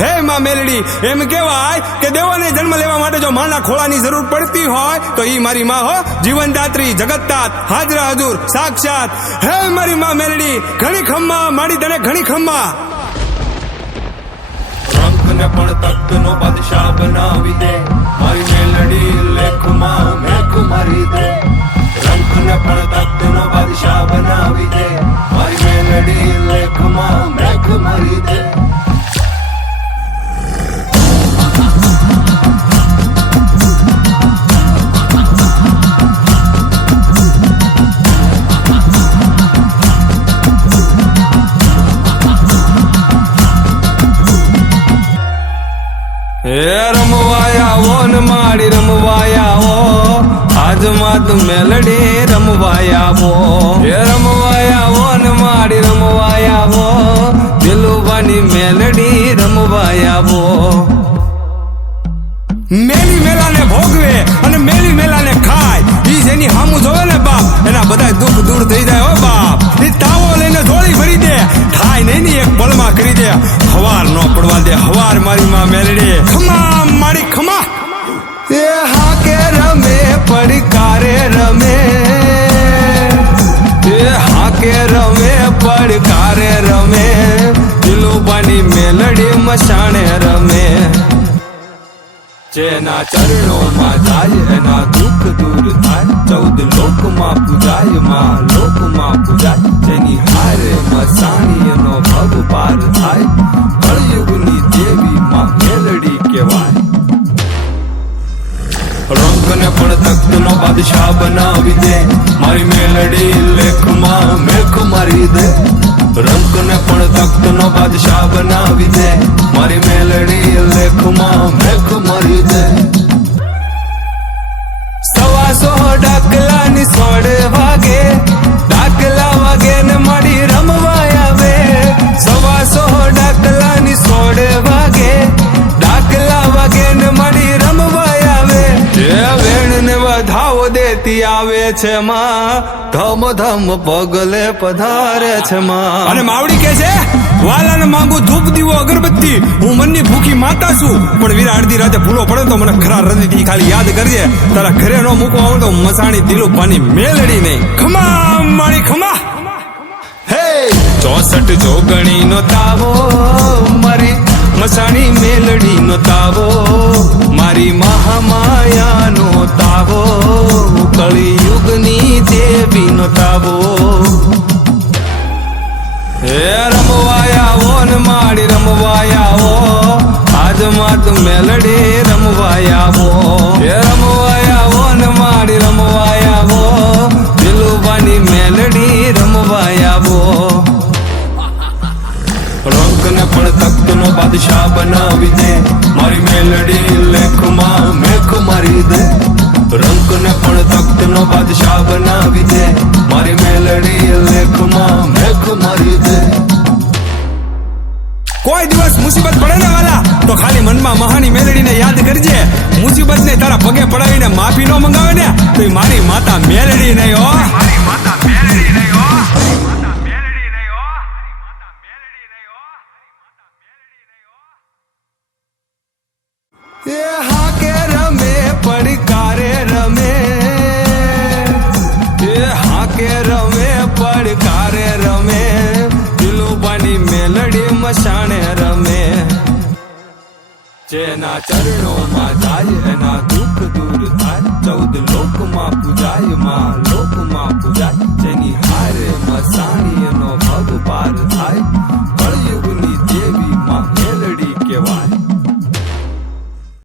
હે માં મેલડી, એમ કહેવાય કે દેવોને જન્મ લેવા માટે જો માના ખોળાની જરૂર પડતી હોય તો ઈ મારી માં હો, જીવનદાત્રી, જગતદાત, હાજરા હજુર, સાક્ષાત. હે મારી માં મેલડી, ઘણી ખમ્મા માડી તને, ઘણી ખમ્મા. રંગને પણ તખ્તનો બાદશાહ બનાવી દે, મારી મેલડી લેખમાં મેઘ મારી દે. રંગને પણ તખ્તનો બાદશાહ બનાવી દે, મારી મેલડી લેખમાં મેઘ મારી દે. હે રમવાયા ઓ ને માડી રમવાયા ઓ, આજ માત મેલડી રમવાયા ઓ. હે રમવાયા ઓ ને માડી રમવાયા ઓ, દિલુબાની મેલડી રમવાયા ઓ. મેલી મેલાને ભોગવે અને મેલી મેલાને ખાય, ઈ જેની હામું જોવે ને બાપ, એના બધા દુઃખ દૂર થઈ જાય હો બાપ. ઈ તાવો લઈને ધોળી ભરી દે, થાય નહીં ની એક પળમાં કરી દે. હવાર નો પડવા દે, હવાર મારી માં મેલડી. ખમા મારી ખમા. એ હા કે રમે પડકારે રમે, એ હા કે રમે પડકારે રમે, દિલુબાની મેલડી મસાણે રમે. જેના ચરણોમાં જાય એના દુઃખ દૂર થાય, 14 લોકમાં પૂજાય માં, લોકમાં પૂજાય. જેની હારે મસાણી એનો ભવ પાર થાય, કળયુગની દેવી માં મેલડી કહેવાય. રંગને પણ તખ્તનો બાદશાહ બનાવી દે, મારી મેલડી લેખમાં મેઘ મારી દે. રંગને પણ તખ્તનો બાદશાહ બનાવી દે, મારી મેલડી લેખમાં મેઘ મારી દે. 125 ડાકલાની 16 વાગે, ડાકલા વાગે ને માડી રમવા આવે. 125 ડાકલાની 16 વાગે, ડાકલા વાગે ને માડી રમવા આવે. જે વેણ ને વધાવો દેતી આવે છે માં, ધમ ધમ પગલે પધારે છે માં. અને માવડી કે છે, વાલાને માંગુ ધૂપ દીવો અગરબત્તી, હું મનની ભૂખી માતા છું, પણ વીરા અડધી રાતે ભૂલો પડે તો મને ખરા હૃદયથી ખાલી યાદ કરજે. તારા ઘરે નો મૂકવા આવે તો મસાણી દિલુબાની મેલડી નહીં. ખમા મારી ખમા. હે 64 જોગણી નો તાવો, મારી મસાણી મેલડી નો તાવો, મારી મહામાયા નો તાવો, કળિયુગની દેવી નો તાવો. હે રમવાયા ઓ ને માડી રમવાયા ઓ, આજ માત મેલડી રમવાયા ઓ. હે રમવાયા ઓ ને માડી રમવાયા ઓ, દિલુબાની મેલડી રમવાયા ઓ. રંગને પણ તખ્તનો બાદશાહ બનાવી દે, મારી મેલડી લેખમાં મેઘ મારી દે. રંગને પણ તખ્તનો બાદશાહ બનાવી દે, મારી મેલડી લેખમાં મેઘ મારી દે. કોઈ દિવસ મુસીબત પડે ને વાલા તો ખાલી મનમાં મહાની મેલડીને યાદ કરજે. મુસીબત ને તારા પગે પડાવીને માફી નો મંગાવે ને તો એ મારી માતા મેલડી નહીં હો, મારી માતા મેલડી નહીં હો. એ હા કે રમે પડકારે રમે, એ હા કે રમે પડકારે રમે, દિલુબાની મેલડી મસાણે રમે. જેના ચરણોમાં જાય એના દુઃખ દૂર થાય, 14 લોકમાં પૂજાય માં, લોકમાં